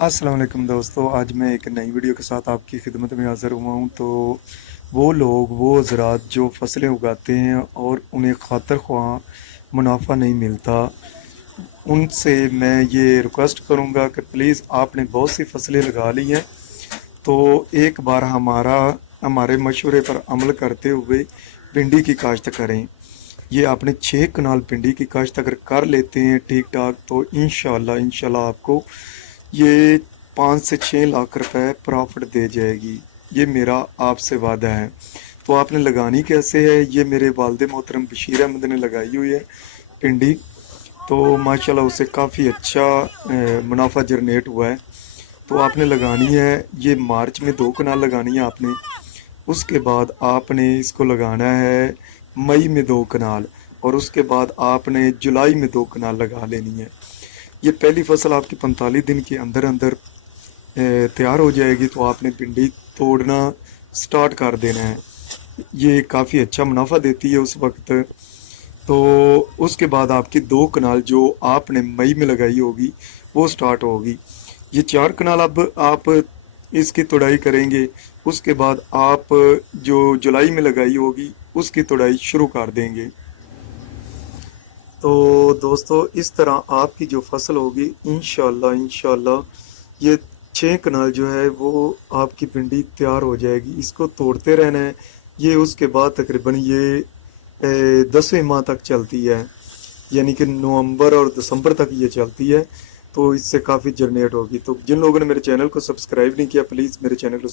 अस्सलाम वालेकुम दोस्तों, आज मैं एक नई वीडियो के साथ आपकी खिदमत में हाज़िर हुआ हूँ। तो वो हज़रात जो फसलें उगाते हैं और उन्हें खातर ख्वाह मुनाफा नहीं मिलता, उनसे मैं ये रिक्वेस्ट करूँगा कि प्लीज़ आपने बहुत सी फसलें लगा ली हैं, तो एक बार हमारे मशवरे पर अमल करते हुए भिंडी की काश्त करें। ये आपने 6 कनाल भिंडी की काश्त अगर कर लेते हैं ठीक ठाक, तो इंशाल्लाह आपको ये 5 से 6 लाख रुपए प्रॉफिट दे जाएगी। ये मेरा आपसे वादा है। तो आपने लगानी कैसे है, ये मेरे वालिद मोहतरम बशीर अहमद ने लगाई हुई है भिंडी। तो माशाल्लाह उससे काफ़ी अच्छा मुनाफा जनरेट हुआ है। तो आपने लगानी है, ये मार्च में 2 कनाल लगानी है आपने। उसके बाद आपने इसको लगाना है मई में 2 कनाल, और उसके बाद आपने जुलाई में 2 कनाल लगा लेनी है। ये पहली फसल आपकी 45 दिन के अंदर अंदर तैयार हो जाएगी, तो आपने भिंडी तोड़ना स्टार्ट कर देना है। ये काफ़ी अच्छा मुनाफा देती है उस वक्त। तो उसके बाद आपकी 2 कनाल जो आपने मई में लगाई होगी वो स्टार्ट होगी। ये 4 कनाल अब आप इसकी तुड़ाई करेंगे। उसके बाद आप जो जुलाई में लगाई होगी उसकी तुड़ाई शुरू कर देंगे। तो दोस्तों, इस तरह आपकी जो फसल होगी इंशाल्लाह ये 6 कनाल जो है वो आपकी भिंडी तैयार हो जाएगी। इसको तोड़ते रहना है। ये उसके बाद तकरीबन ये 10वें माह तक चलती है, यानी कि नवंबर और दिसंबर तक ये चलती है। तो इससे काफ़ी जनरेट होगी। तो जिन लोगों ने मेरे चैनल को सब्सक्राइब नहीं किया, प्लीज़ मेरे चैनल को